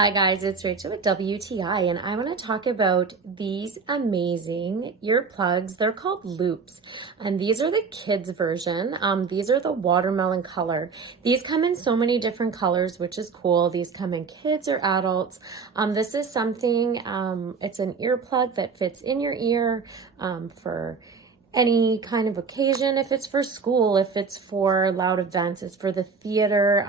Hi guys, it's Rachel with WTI and I want to talk about these amazing earplugs. They're called loops and these are the kids version. These are the watermelon color. These come in so many different colors, which is cool. These come in kids or adults. This is something, it's an earplug that fits in your ear for any kind of occasion. If it's for school, if it's for loud events, it's for the theater.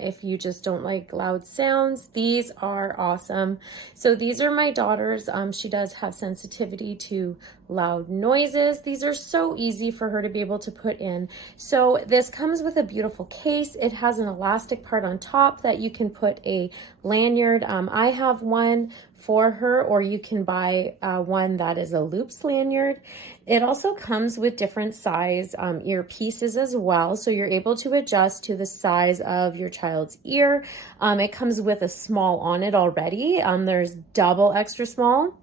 If you just don't like loud sounds, these are awesome. So these are my daughter's. She does have sensitivity to loud noises. These are so easy for her to be able to put in. So this comes with a beautiful case. It has an elastic part on top that you can put a lanyard. I have one for her, or you can buy one that is a loops lanyard. It also comes with different size earpieces as well, so you're able to adjust to the size of your child's ear. It comes with a small on it already. There's double extra small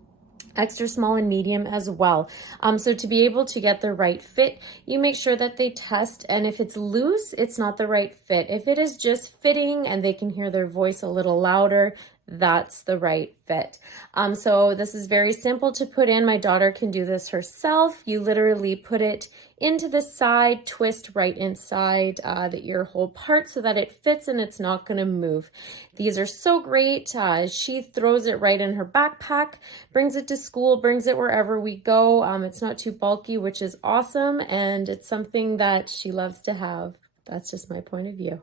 and medium as well. So to be able to get the right fit, you make sure that they test, and if it's loose, it's not the right fit. If it is just fitting and they can hear their voice a little louder, that's the right fit. So this is very simple to put in. My daughter can do this herself. You literally put it into the side, twist right inside the ear hole part so that it fits and it's not going to move. These are so great. She throws it right in her backpack, brings it to school, brings it wherever we go. It's not too bulky, which is awesome, and it's something that she loves to have. That's just my point of view.